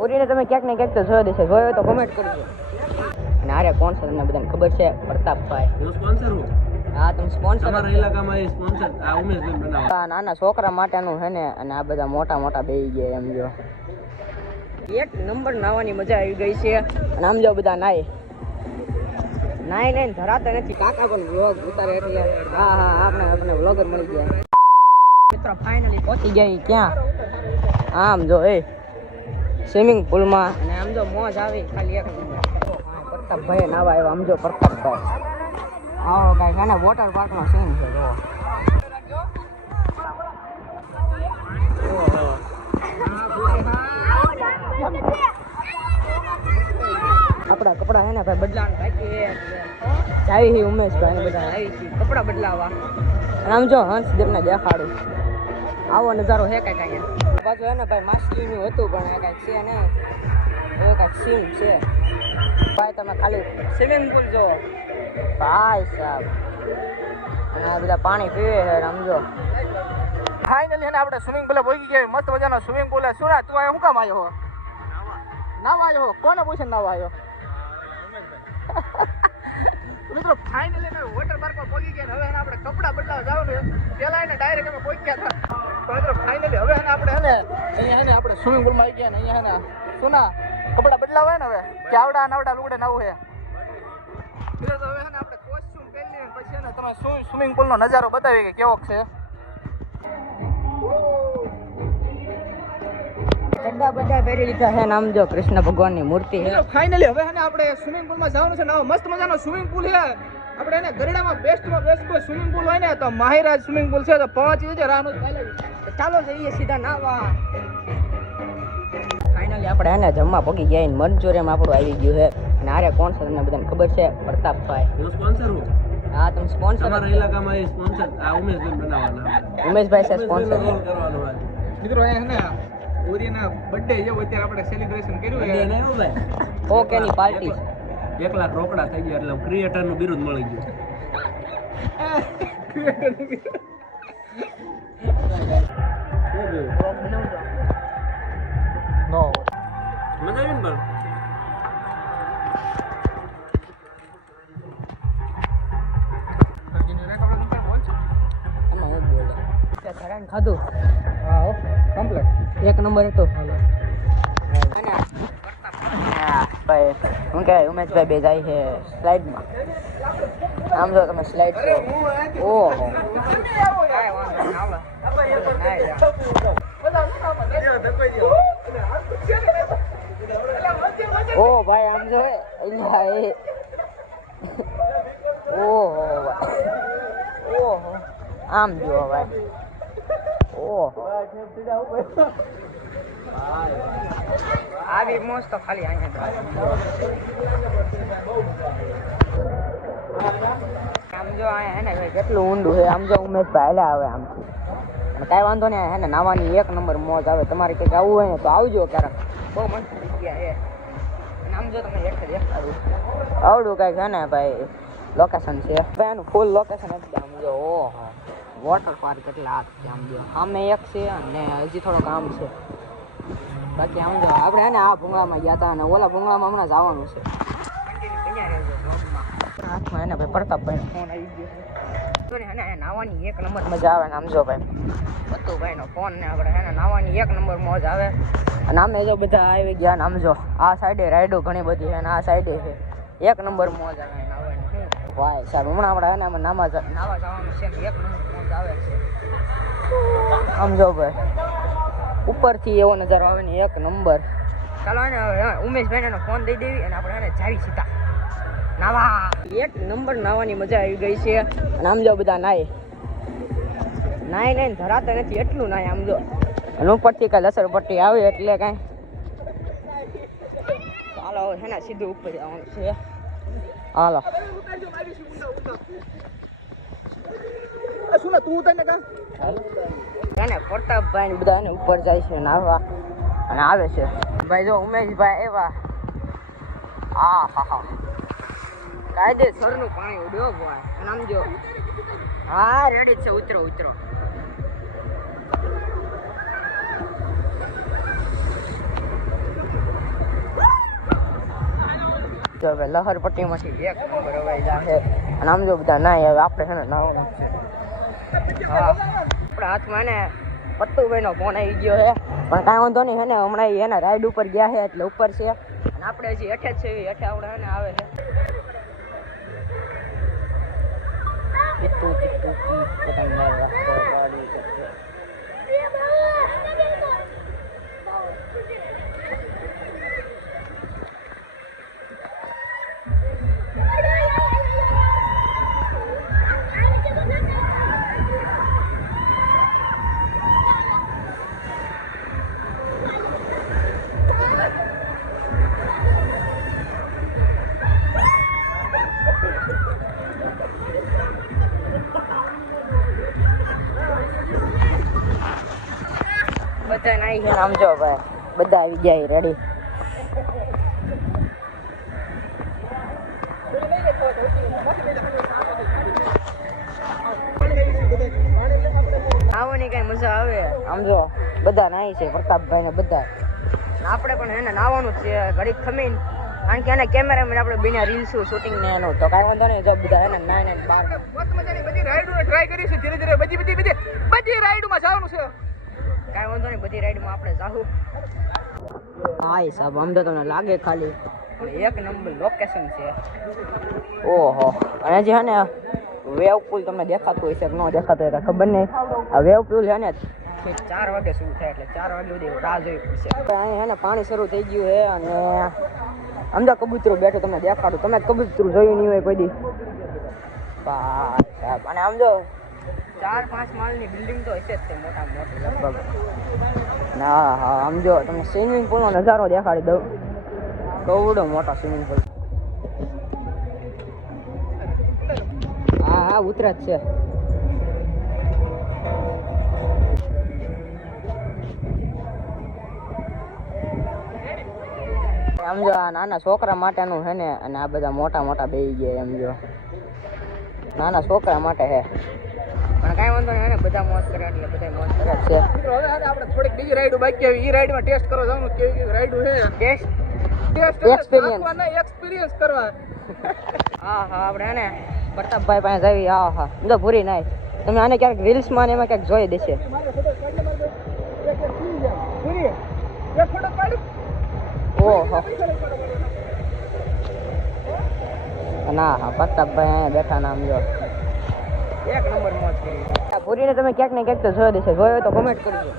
પૂરીને તમે ક્યાંક ને ક્યાંક તો જોયો દેશે. જોયો તો કમેન્ટ કરજો. અને આરે કોણ છે તમને બધાને ખબર છે? પ્રતાપભાઈ. સ્પોન્સર હું? તમે સ્પોન્સર ઇલાકામાં સ્પોન્સર આ ઉમેશભાઈ બનાવે. નાના છોકરા માટેનું છે ને અને આ બધા મોટા મોટા બેહી ગયા એમ જો. એક નંબર નાવાની મજા આવી ગઈ છે. અને આમ જો બધા નાય. નાય નાય ધરાતા નથી. કાકા પણ વ્લોગ ઉતારે એટલે હા હા આપણે આપણે વ્લોગર મળી ગયા. મિત્રો ફાઇનલી પહોંચી ગયા ક્યાં? આમ જો એ. સ્વિમિંગ પુલમાં. અને આમ જો મોજ આવી ખાલી એક. પ્રતાપભાઈ નાવા આવ્યા આમ જો પ્રતાપભાઈ. આવો કાંઈક આને વોટર પાર્કનો સીન છે જો આપણા કપડા હે ને ભાઈ બદલાવાનું બાકી જાય છે ઉમેશભાઈ ને બધા. આવી છે કપડા બદલાવા. આમ જો હંસ દેવને દેખાડું. આવો નજારો હે કાંઈક અહીંયા. બાજુ એને ભાઈ માછલીનું હતું પણ એ કાંઈક છે ને એ કાંઈક સીમ છે. ભાઈ, તમે ખાલી સ્વિમિંગ પુલ જો ભાઈ સાહેબ. અને આ બધા પાણી પીવે છે સમજો ફાઇનલી એને આપણે સ્વિમિંગ પુલે પહોંચી ગયા. મસ્ત મજાનો સ્વિમિંગ પુલ છે શું તું અહીંયા શું કામ આવ્યો હો? નાવા આવ્યો કોને પૂછે નાવા આવ્યો? મિત્રો ફાઇનલી અમે વોટર પાર્કમાં પહોંચી ગયા હવે એને આપણે કપડાં બદલાવા જવાનું પહેલાં એને ડાયરેક્ટ અમે પહોંચી ગયા હતા. તો મિત્રો ફાઇનલી હવે આપણે હેને અહીંયા હે આપણે સ્વિમિંગ પુલમાં આવી ગયા ને અહીંયા હે ને શું ના કપડાં બદલાવા ને હવે કે આવડા નાવડા લુગડે નવું છે મિત્રો તો હવે હે આપણે કોસ્ચ્યુમ પહેરી પછી હે ને તમે સ્વિમિંગ પુલનો નજારો બતાવી કે કેવો છે? ચડ્ડા બધા પહેરી લીધા છે નામ જો કૃષ્ણ ભગવાનની મૂર્તિ છે. ફાઇનલી હવે હે આપણે સ્વિમિંગ પુલમાં જવાનું છે ને મસ્ત મજાનો સ્વિમિંગ પુલ છે. આપણે એને ગરડામાં બેસ્ટમાં બેસ્ટ કોઈ સ્વિમિંગ પુલ હોય ને તો માહિરાજ સ્વિમિંગ પુલ છે તો પહોંચી જશે રાનું ચાલો જઈએ સીધા નાવા. ફાઇનલી આપણે એને જમવા પગી ગયા ને મંચુરિયમ આપણું આવી ગયું છે. અને આરે કોણ છે તમને બધાને ખબર છે? પ્રતાપભાઈ હું સ્પોન્સર હા? તમે સ્પોન્સર અમારા ઇલાકામાં એ સ્પોન્સર આ ઉમેશભાઈ બનાવવાના. ઉમેશભાઈ છે સ્પોન્સર કરવાનો હોય. મિત્રો એ હે ને ઓરિયાના બર્થડે જેવો અત્યારે આપણે સેલિબ્રેશન કર્યું છે. ઓકે ની પાર્ટી એક લાખ રોકડા થઈ ગયા એટલે ક્રિએટરનું બિરુદ મળી ગયું શું થયું? નો મજા આવી ને પણ આમાં હું બોલે તે ઘરાને ખાધું હા હો કમ્પ્લીટ એક નંબર હતો અને હા, ભાઈ શું કહેવાય ઉમેશભાઈ બે જાય છે સ્લાઇડમાં. આમ જો તમે સ્લાઇડ છો. ઓહો. ઓ ભાઈ આમ જો હે, ઓહો ઓહો. આમ જો ભાઈ. ઓહો. આવી મોજ તો ખાલી આમ જો હે ને કેટલું ઊંડું છે. આમ જો હાલ્યા આવે આમથી કાંઈ વાંધો નહીં હે નાવાની એક નંબર મોજ આવે. તમારે કંઈક આવવું હોય ને તો આવજો ક્યારેક. બહુ મસ્ત જગ્યા છે. જો તમે એક દેખાડું. આવડું કાંઈક હે ને ભાઈ. લોકેશન છે. ભાઈ એનું ફૂલ લોકેશન જ આમ જો, ઓહો. વોટર પાર્ક એટલે આ જો. સામે એક છે અને હજી થોડુંક આમ છે. બાકી આમ જો આપણે હે ને આ ભૂંગળામાં ગયા હતા અને ઓલા ભૂંગળામાં હમણાં જવાનું છે. હાથમાં એને ભાઈ પ્રતાપભાઈ ફોન આવી ગયો હે ને નાવાની એક નંબર મજા આવે ને આમ જો ભાઈ. બતુભાઈ નો ફોન ને આપણે હે ને એક નંબર મોજ આવે. અને આમે જો બધા આવી ગયા ને આમ જો, આ સાઈડે રાઈડો ઘણી બધી છે ને આ સાઈડે છે. એક નંબર મોજ આવે નાવાની. ભાઈ સાહેબ, હમણાં આપણે હે ને નાવા નાવા જવાનું છે એક નંબર મોજ આવે છે. આમ જો ભાઈ. ઉપરથી એવો નજારો આવે ને એક નંબર. ચાલો ને હવે ઉમેશભાઈને ફોન દઈ દેવી અને આપણે એને જાવી સીધા. નાવા. એક નંબર નાવાની મજા આવી ગઈ છે. અને આમ જો બધા નાય. નાય નાય ધરાતા નથી એટલું નાય આમ જો. અને ઉપરથી કાંઈ લસર પટ્ટી આવે એટલે કાંઈ. ચાલો હવે હેના સીધું ઉપર જવાનું છે. હાલો. શું ને, તું તને કા? એને પ્રતાપભાઈ ને બધા એને ઉપર જાય છે નાહવા અને આવે છે. ભાઈ જો, ઉમેશભાઈ એવા આ હા હા. કાયદેસરનું પાણી ઉડ્યો ભાઈ અને જો. હા રેડી છે, ઉતરો ઉતરો. હવે લહરપટ્ટીમાંથી એક નંબર હવે જાશે અને આમ જો બધા નાય હવે આપણે છે ને નાવાનું છે. હા. આપણા હાથમાં ને પત્તુભાઈનો ફોન આવી ગયો છે. પણ કાંઈ વાંધો નહીં હેને હમણાં એના રાઈડ ઉપર ગયા છે, એટલે ઉપર છે. અને આપણે હજી હેઠે જ છે હેઠે આપણે ને, આવે છે. પતંગ બધા નાઈ છે આમ ભાઈ બધા આવી ગયા રેડી આવવાની કઈ મજા આવે. આમ બધા નાઈ છે, પ્રતાપભાઈ બધા. આપણે પણ એને નાવાનું છે, ઘડીક ખમીન. કારણ કે એને કેમેરામેન આપણે બીના રીલ્સું શૂટિંગ ને એનું, તો કાંઈ વાંધો નહીં, જો બધા નાઈ બાર. બધી ટ્રાય કરીશું, ધીરે ધીરે બધી બધી બધી બધી રાઈડમાં જવાનું છે. કાંઈ વાંધો નહીં બધી રાઈડમાં આપણે જાહું. હા સાહેબ આમ તો તમને લાગે ખાલી. પણ એક નંબર લોકેશન છે. ઓહો અને જે છે ને વેવ પુલ તમને દેખાતું હોય છે કે ન દેખાતું હોય ખબર નહીં. આ વેવ પુલ છે ને ચાર વાગે શરૂ થાય એટલે ચાર વાગે સુધી રાહ જોવી પડશે. અહીંયા અહીં છે ને પાણી શરૂ થઈ ગયું છે અને અમદા કબૂતરું બેઠું તમને દેખાડું. તમે કબૂતરું જોયું નહીં હોય કોઈ દી. અને આમ જો ચાર, પાંચ માળની બિલ્ડિંગ તો હશે જ તે મોટા મોટી. લગભગ. ના, હા, આમ જો, તમને સ્વિમિંગ પુલનો નજારો દેખાડી દઉં. કવડો મોટો સ્વિમિંગ પુલ હા હા, ઉતરે જ છે. સમજો આ નાના છોકરા માટેનું છે ને, અને આ બધા મોટા મોટા બેસી ગયા એમ જો. નાના છોકરા માટે છે. પણ કાંઈ વાંધો નહીં ને? બધા મોજ કરે એટલે બધા મોજ કરે. છે. હવે આપણે થોડીક બીજી રાઈડ બાકી આવી. એ રાઈડમાં ટેસ્ટ કરવા જવાનું કેવી કેવી રાઈડ છે. ટેસ્ટ? Test Experience. એક્સપિરિયન્સ કરવા. હા હા આપણે એને પ્રતાપભાઈ પાસે જઈએ હા હા. તો ભૂરી નાય. તમે આને ક્યાંક રીલ્સમાં ને એમાં ક્યાંક જોઈ દેશે. ઓહો. ના હા પ્રતાપભાઈ અહીંયા બેઠા નામ જો એક નંબર મોજ કરી. ભૂરીને તમે ક્યાંક ને ક્યાંક તો જોયો દેશે. જોયો તો કમેન્ટ કરજો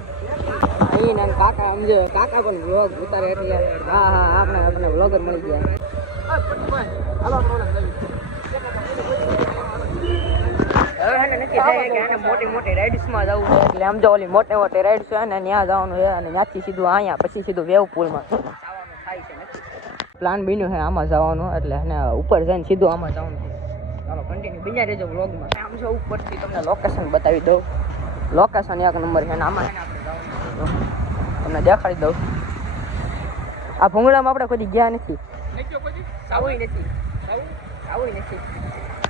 અહીં ને કાકા સમજો કાકા પણ વ્લોગ ઉતારે એટલે હા હા આપણે આપણે વ્લોગર મળી ગયા. મોટી મોટી રાઇડ્સમાં જવું છે. એટલે આમ જો ઓલી મોટી મોટી રાઇડ્સ છે ને ત્યાં જવાનું છે અને ત્યાંથી સીધું અહીંયા પછી સીધું વેવ પુલમાં પ્લાન બન્યું છે આમાં જવાનું એટલે ઉપર જઈને સીધું આમાં જવાનું છે. બીજા રેજો વ્લોગમાં આમ જો ઉપરથી તમને લોકેશન બતાવી દઉં. લોકેશન એક નંબર છે ને આમાં. તમને દેખાડી દઉં. આ ભૂંગળામાં આપણે કોઈ ગયા નથી. નથી. નથી.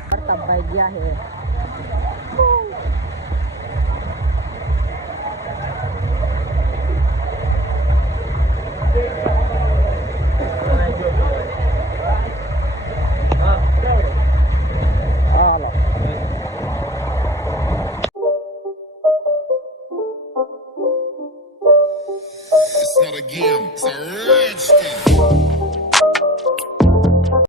પ્રતાપભાઈ ગયા છે.